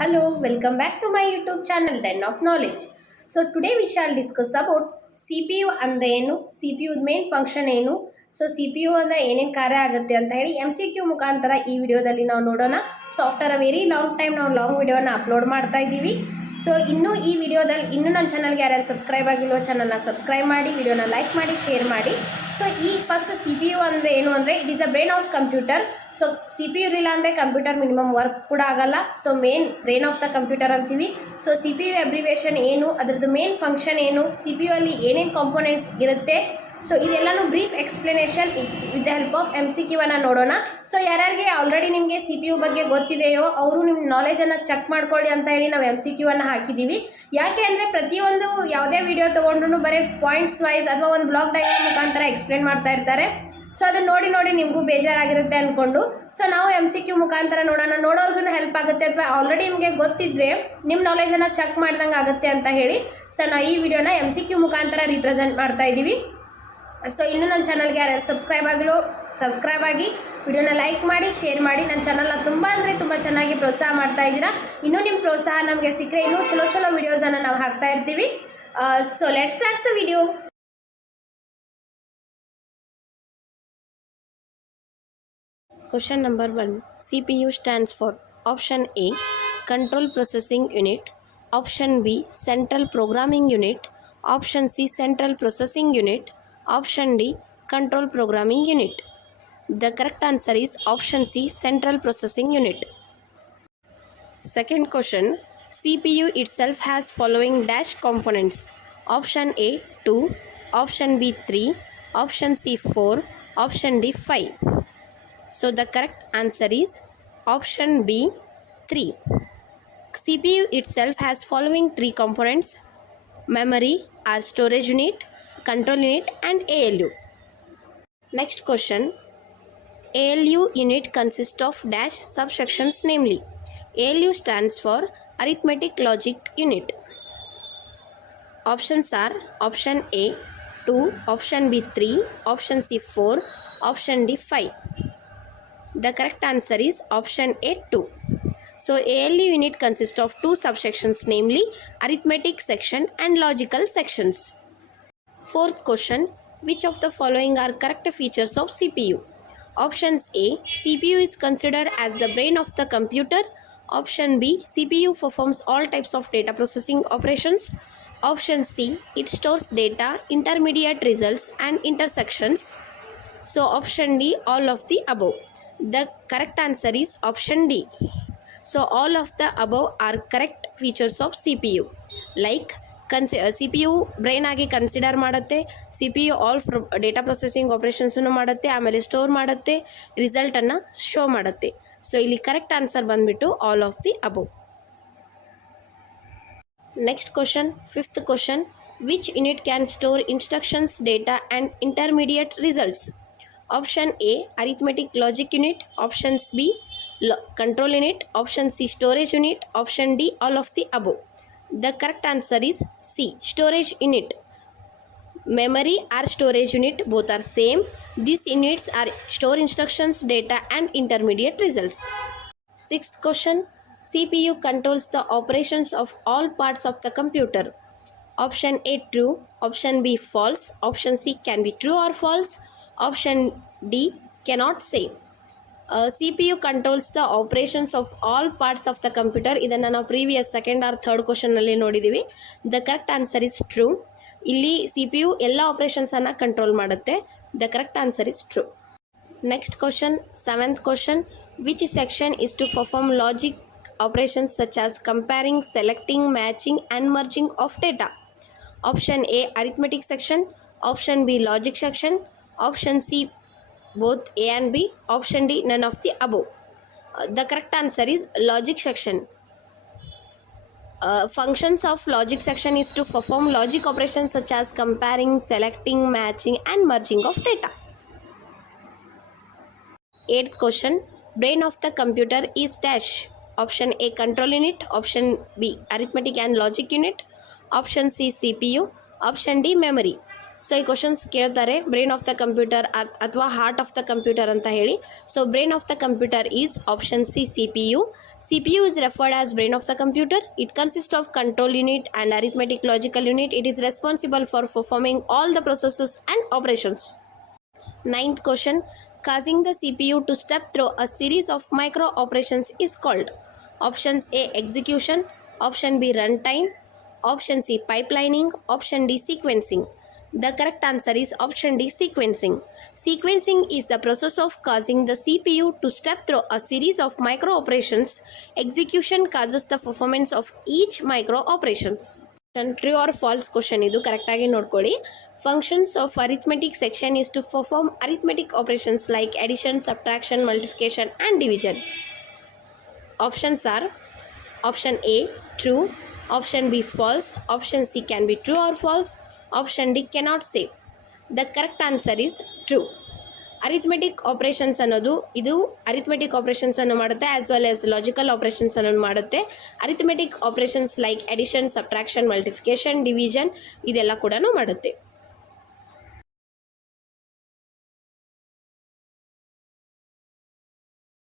Hello, welcome back to my YouTube channel Den of Knowledge. So today we shall discuss about CPU ಅಂದ್ರೆ ಏನು, CPU main function ಏನು, so CPU ಅಂದ್ರೆ ಏನೇನು ಕಾರ್ಯ ಆಗುತ್ತೆ ಅಂತ ಹೇಳಿ MCQ ಮುಖಾಂತರ ಈ ವಿಡಿಯೋದಲ್ಲಿ ನಾವು ನೋಡೋಣ. So after a very long time ನಾವು ಲಾಂಗ್ ವಿಡಿಯೋನ ಅಪ್ಲೋಡ್ ಮಾಡ್ತಾ ಇದ್ದೀವಿ. ಸೊ ಇನ್ನೂ ಈ ವಿಡಿಯೋದಲ್ಲಿ ನನ್ನ ಚಾನಲ್ಗೆ ಯಾರ್ಯಾರು ಸಬ್ಸ್ಕ್ರೈಬ್ ಆಗಿಲ್ವೋ ಚಾನಲ್ನ ಸಬ್ಸ್ಕ್ರೈಬ್ ಮಾಡಿ, ವಿಡಿಯೋನ ಲೈಕ್ ಮಾಡಿ, ಶೇರ್ ಮಾಡಿ. ಸೊ ಈ ಫಸ್ಟ್ CPU ಅಂದರೆ ಏನು ಅಂದರೆ it is the brain of computer. So CPU ಇರಲಿಲ್ಲ ಅಂದರೆ ಕಂಪ್ಯೂಟರ್ ಮಿನಿಮಮ್ ವರ್ಕ್ ಕೂಡ ಆಗಲ್ಲ. So main brain of the computer ಅಂತೀವಿ. ಸೊ CPU ಅಬ್ರಿವೇಷನ್ ಏನು, ಅದರದ್ದು ಮೇನ್ ಫಂಕ್ಷನ್ ಏನು, CPU ಅಲ್ಲಿ ಏನೇನು ಕಾಂಪೋನೆಂಟ್ಸ್ ಇರುತ್ತೆ, ಸೊ ಇದೆಲ್ಲನೂ brief explanation with the help of MCQ ಅನ್ನು ನೋಡೋಣ. ಸೊ ಯಾರ್ಯಾರಿಗೆ ಆಲ್ರೆಡಿ ನಿಮಗೆ CPU ಬಗ್ಗೆ ಗೊತ್ತಿದೆಯೋ ಅವರು ನಿಮ್ಮ ನಾಲೆಜನ್ನು ಚೆಕ್ ಮಾಡ್ಕೊಳ್ಳಿ ಅಂತ ಹೇಳಿ ನಾವು MCQ ಅನ್ನು ಹಾಕಿದ್ದೀವಿ. ಯಾಕೆ ಅಂದರೆ ಪ್ರತಿಯೊಂದು ಯಾವುದೇ ವಿಡಿಯೋ ತೊಗೊಂಡ್ರು ಬರೀ ಪಾಯಿಂಟ್ಸ್ ವೈಸ್ ಅಥವಾ ಒಂದು ಬ್ಲಾಗ್ ಡಯಾಗ್ರಾಮ್ ಮುಖಾಂತರ ಎಕ್ಸ್ಪ್ಲೇನ್ ಮಾಡ್ತಾ ಇರ್ತಾರೆ. ಸೊ ಅದನ್ನು ನೋಡಿ ನಿಮಗೂ ಬೇಜಾರಾಗಿರುತ್ತೆ ಅಂದ್ಕೊಂಡು ಸೊ ನಾವು MCQ ಮುಖಾಂತರ ನೋಡೋರ್ಗು ಹೆಲ್ಪ್ ಆಗುತ್ತೆ, ಅಥವಾ ಆಲ್ರೆಡಿ ನಿಮಗೆ ಗೊತ್ತಿದ್ರೆ ನಿಮ್ಮ ನಾಲೆಜನ್ನು ಚೆಕ್ ಮಾಡ್ದಂಗೆ ಆಗುತ್ತೆ ಅಂತ ಹೇಳಿ ಸೊ ನಾವು ಈ ವಿಡಿಯೋನ MCQ ಮುಖಾಂತರ ರಿಪ್ರೆಸೆಂಟ್ ಮಾಡ್ತಾ ಇದ್ದೀವಿ. ಸೊ ಇನ್ನೂ ನನ್ನ ಚಾನಲ್ಗೆ ಯಾರು ಸಬ್ಸ್ಕ್ರೈಬ್ ಆಗಿ ವಿಡಿಯೋನ ಲೈಕ್ ಮಾಡಿ, ಶೇರ್ ಮಾಡಿ. ನನ್ನ ಚಾನಲ್ನ ತುಂಬ ಅಂದರೆ ತುಂಬ ಚೆನ್ನಾಗಿ ಪ್ರೋತ್ಸಾಹ ಮಾಡ್ತಾ ಇದ್ದೀರಾ. ಇನ್ನೂ ನಿಮ್ಮ ಪ್ರೋತ್ಸಾಹ ನಮಗೆ ಸಿಕ್ಕರೆ ಇನ್ನೂ ಚಲೋ ವಿಡಿಯೋಸನ್ನು ನಾವು ಹಾಕ್ತಾ ಇರ್ತೀವಿ. So let's start the video. Question number 1. CPU stands for option A, Control Processing Unit, option B, Central Programming Unit, option C, Central Processing Unit, option D, Control Programming Unit. The correct answer is option C, Central Processing Unit. Second question. CPU itself has following dash components. Option A 2, option B 3, option C 4, option D 5. So the correct answer is option B 3. CPU itself has following three components: memory or storage unit, control unit and ALU. Next question. ALU unit consists of dash subsections, namely ALU stands for arithmetic logic unit. Options are option A 2, option B 3, option C 4, option D 5. The correct answer is option A 2. So ALU unit consists of two subsections, namely arithmetic section and logical sections. Fourth question. Which of the following are correct features of CPU? Options A, CPU is considered as the brain of the computer. Option B, CPU performs all types of data processing operations. Option C, it stores data, intermediate results and intersections. So option D, all of the above. The correct answer is option D. So all of the above are correct features of CPU. Like CPU brain ಆಗಿ ಕನ್ಸಿಡರ್ ಮಾಡುತ್ತೆ, CPU all data processing ಆಪರೇಷನ್ಸನ್ನು ಮಾಡುತ್ತೆ, ಆಮೇಲೆ ಸ್ಟೋರ್ ಮಾಡುತ್ತೆ, ರಿಸಲ್ಟನ್ನು ಶೋ ಮಾಡುತ್ತೆ. ಸೊ ಇಲ್ಲಿ correct answer ಬಂದುಬಿಟ್ಟು all of the above. Next question, fifth question. Which unit can store instructions, data and intermediate results? Option A, arithmetic logic unit, option B, control unit, option C, storage unit, option D, all of the above. The correct answer is C, storage unit. Memory or storage unit both are same. These units are store instructions, data and intermediate results. Sixth question. CPU controls the operations of all parts of the computer. Option A true, option B false, option C can be true or false, option D cannot say. CPU controls the operations of all parts of the computer. ಇದನ್ನು ನಾವು previous second or third ಕ್ವಶನ್ನಲ್ಲಿ ನೋಡಿದ್ದೀವಿ. The correct answer is true. ಇಲ್ಲಿ CPU ಎಲ್ಲ ಆಪರೇಷನ್ಸನ್ನು control ಮಾಡುತ್ತೆ. The correct answer is true. Next question, seventh question. Which section is to perform logic operations such as comparing, selecting, matching and merging of data? Option A, arithmetic section, option B, logic section, option C, both A and B, option D, none of the above. The correct answer is logic section. Functions of logic section is to perform logic operations such as comparing, selecting, matching and merging of data. Eighth question. Brain of the computer is dash. Option A, control unit, option B, arithmetic and logic unit, option C, CPU, option D, memory. So ಈ ಕ್ವಶನ್ಸ್ ಕೇಳ್ತಾರೆ brain of the computer ಅಥವಾ heart of the computer ಅಂತ ಹೇಳಿ. So brain of the computer is option C, CPU. CPU is referred as brain of the computer. It consists of control unit and arithmetic logical unit. It is responsible for performing all the processes and operations. Ninth question. Causing the CPU to step through a series of micro operations is called. Options A, execution. Option B, runtime. Option C, pipelining. Option D, sequencing. The correct answer is option D, sequencing. Sequencing is the process of causing the CPU to step through a series of micro operations. Execution causes the performance of each micro operations. True or false question idu correct agi nodkoli. Functions of arithmetic section is to perform arithmetic operations like addition, subtraction, multiplication and division. Options are option A, true. Option B, false. Option C can be true or false. Option D cannot say. The correct answer is true. Arithmetic operations ಅನ್ನೋದು ಇದು arithmetic operations ಅನ್ನು ಮಾಡುತ್ತೆ as well as logical operations ಅನ್ನು ಮಾಡುತ್ತೆ. Arithmetic operations like addition, subtraction, multiplication, division ಇದೆಲ್ಲ ಕೂಡ ಮಾಡುತ್ತೆ.